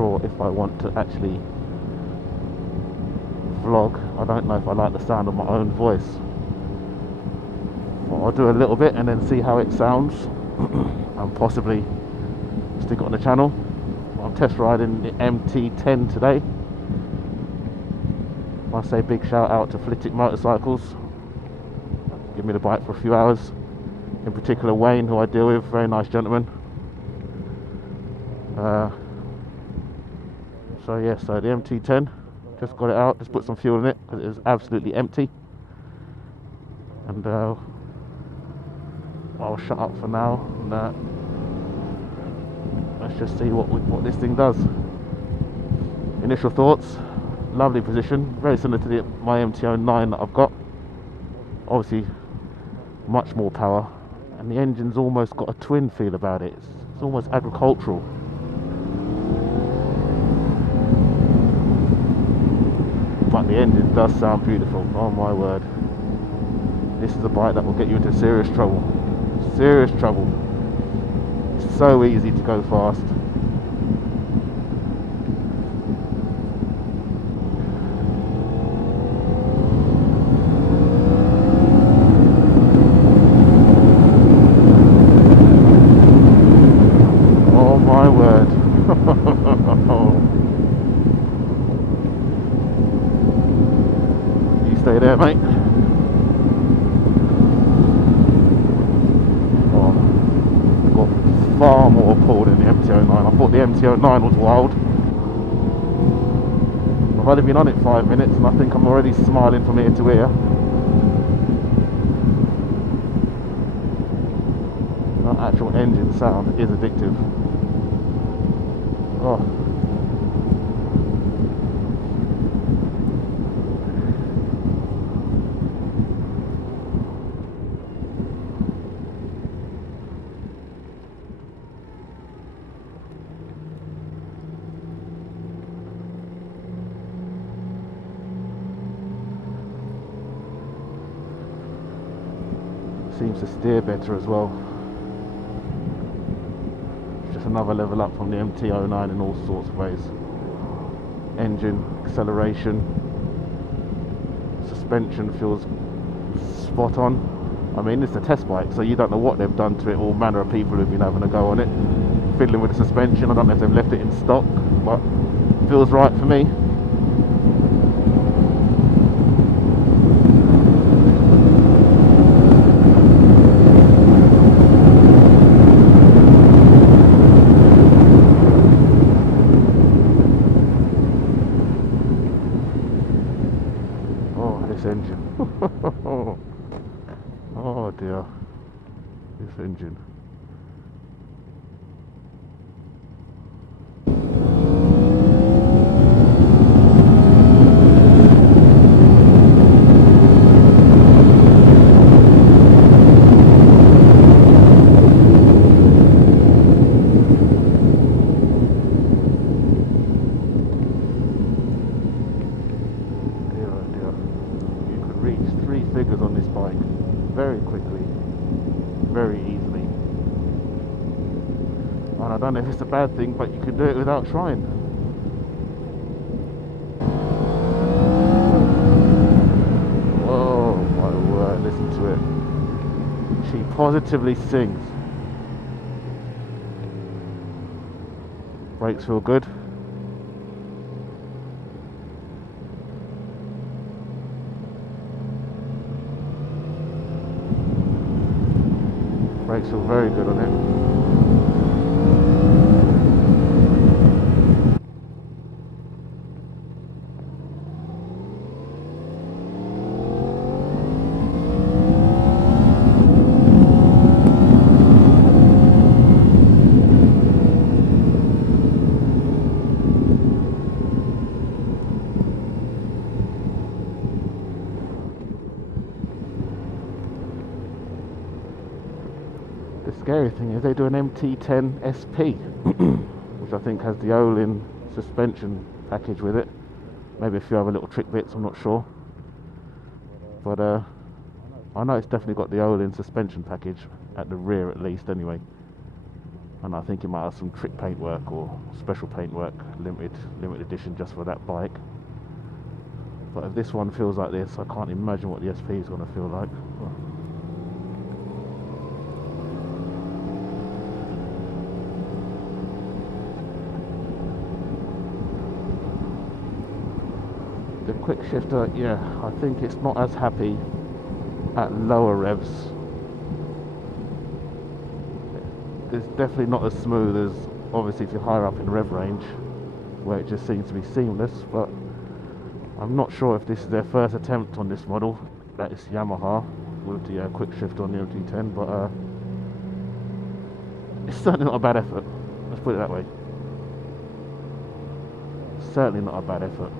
sure if I want to actually vlog. I don't know if I like the sound of my own voice. Well, I'll do a little bit and then see how it sounds and possibly stick it on the channel. I'm test riding the MT10 today. I say big shout out to Flittic Motorcycles. Give me the bike for a few hours. In particular Wayne, who I deal with, very nice gentleman. So yeah, so the MT10, just got it out, just put some fuel in it because it was absolutely empty. And I'll shut up for now and let's just see what this thing does. Initial thoughts, lovely position, very similar to my MT09 that I've got. Obviously much more power, and the engine's almost got a twin feel about it. It's almost agricultural. But the engine does sound beautiful, oh my word. This is a bike that will get you into serious trouble. Serious trouble. It's so easy to go fast. Oh my word. You stay there, mate. Far more pull than the MT09. I thought the MT09 was wild. I've only been on it 5 minutes and I think I'm already smiling from ear to ear. That actual engine sound is addictive. Oh. Seems to steer better as well. Just another level up from the MT09 in all sorts of ways. Engine, acceleration, suspension feels spot on. I mean, it's a test bike, so you don't know what they've done to it. All manner of people have been having a go on it, fiddling with the suspension. I don't know if they've left it in stock, but it feels right for me. Engine. Oh dear, this engine. Figures on this bike very quickly, very easily, and I don't know if it's a bad thing, but you can do it without trying. Oh my word, listen to it. She positively sings. Brakes feel good. Brakes feel very good on it. The scary thing is they do an MT10 SP, which I think has the Olin suspension package with it. Maybe a few other little trick bits, I'm not sure. But I know it's definitely got the Olin suspension package at the rear at least anyway. and I think it might have some trick paint work or special paint work, limited edition just for that bike. But if this one feels like this, I can't imagine what the SP is going to feel like. The quick shifter, yeah, I think it's not as happy at lower revs. It's definitely not as smooth as obviously if you're higher up in rev range, where it just seems to be seamless. But I'm not sure if this is their first attempt on this model, that is Yamaha, with the quick shift on the MT10, but it's certainly not a bad effort, let's put it that way. Certainly not a bad effort.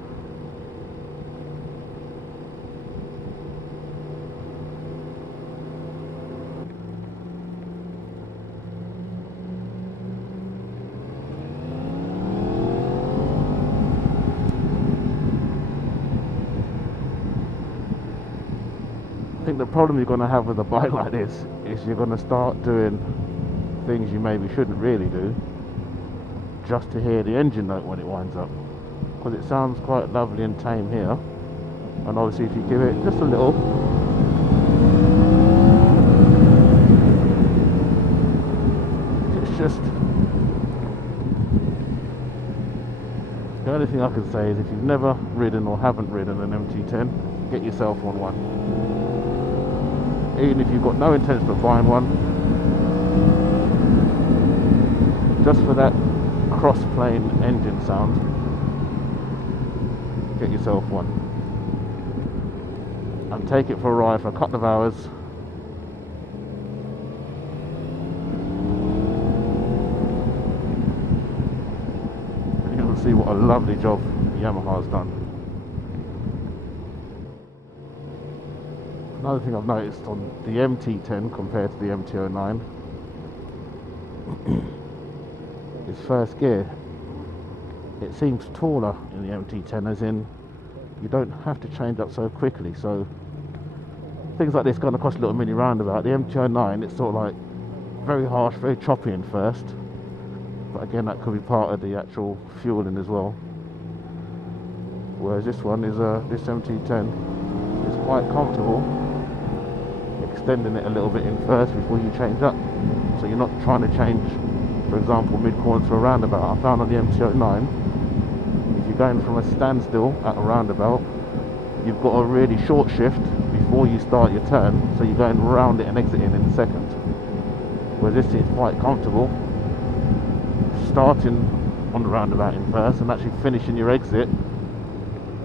I think the problem you're going to have with a bike like this is you're going to start doing things you maybe shouldn't really do just to hear the engine note when it winds up, because it sounds quite lovely and tame here, and obviously if you give it just a little, it's just, the only thing I can say is if you've never ridden or haven't ridden an MT10, get yourself on one. Even if you've got no intention of buying one, just for that cross-plane engine sound, get yourself one and take it for a ride for a couple of hours. And you'll see what a lovely job Yamaha's done. Another thing I've noticed on the MT10 compared to the MT09 is first gear. It seems taller in the MT10, as in you don't have to change up so quickly. So things like this going to cost a little mini roundabout. The MT09, it's sort of like very harsh, very choppy in first, but again that could be part of the actual fueling as well. Whereas this one is this MT10 is quite comfortable, extending it a little bit in first before you change up, so you're not trying to change, for example, mid-corner to a roundabout. I found on the MT09, if you're going from a standstill at a roundabout, you've got a really short shift before you start your turn, so you're going round it and exiting in a second. Whereas this is quite comfortable, starting on the roundabout in first and actually finishing your exit,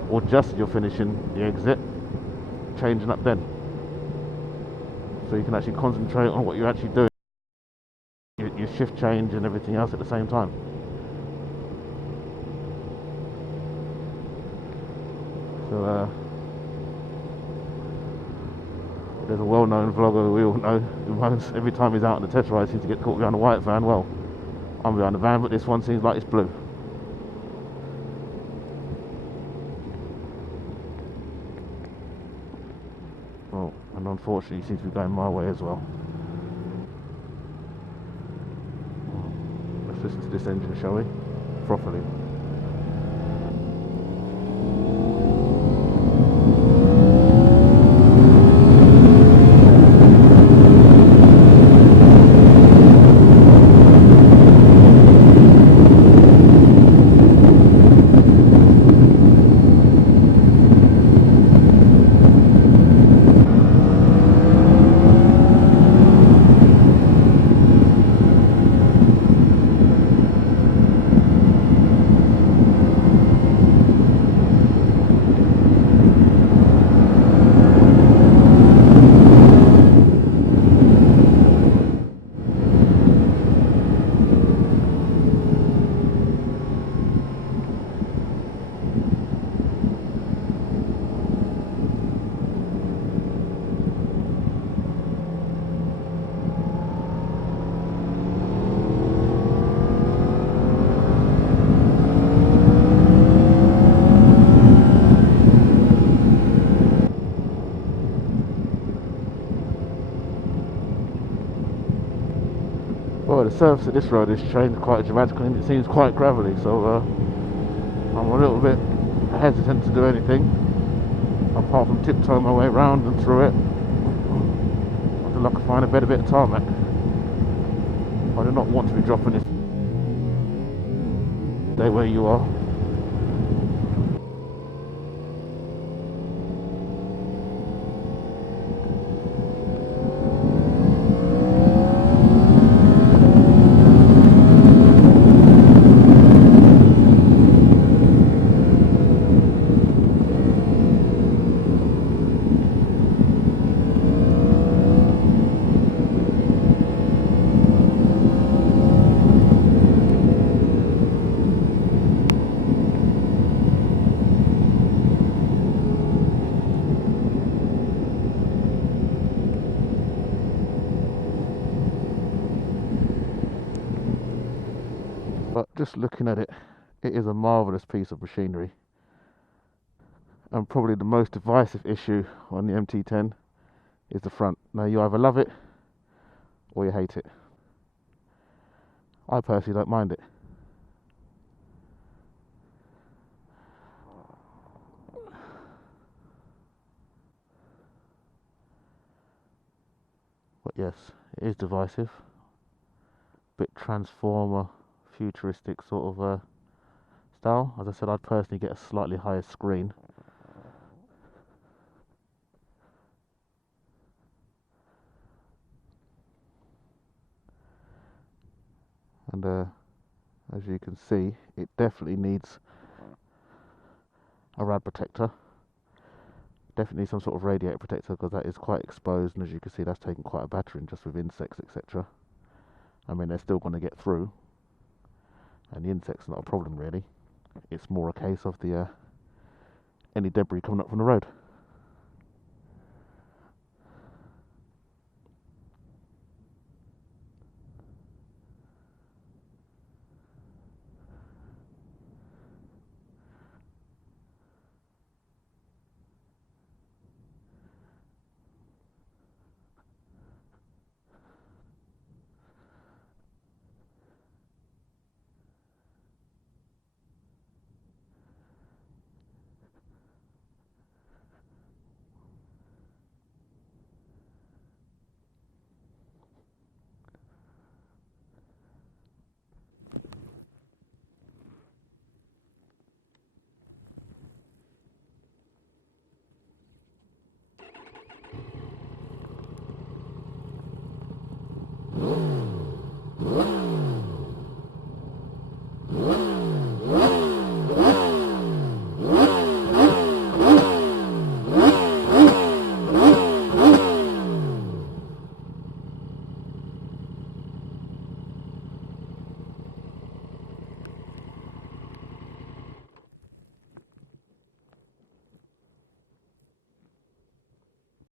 or just as you're finishing the exit, changing up then. So you can actually concentrate on what you're actually doing, your shift change and everything else at the same time. So there's a well-known vlogger we all know who moans every time he's out on the test ride seems to get caught behind a white van. Well, I'm behind the van, but this one seems like it's blue. Well, and unfortunately it seems to be going my way as well. Let's listen to this engine, shall we? Properly. the surface of this road has changed quite dramatically and it seems quite gravelly, so I'm a little bit hesitant to do anything apart from tiptoe my way around and through it until I can find a better bit of tarmac. I do not want to be dropping this day where you are. But just looking at it, it is a marvellous piece of machinery. And probably the most divisive issue on the MT10 is the front. Now you either love it or you hate it. I personally don't mind it. But yes, it is divisive. Bit transformer, futuristic sort of style. As I said, I'd personally get a slightly higher screen. And as you can see, it definitely needs a rad protector. Definitely some sort of radiator protector, because that is quite exposed, and as you can see, that's taken quite a battering just with insects, etc. I mean, they're still going to get through, and the insects are not a problem really. It's more a case of the any debris coming up from the road.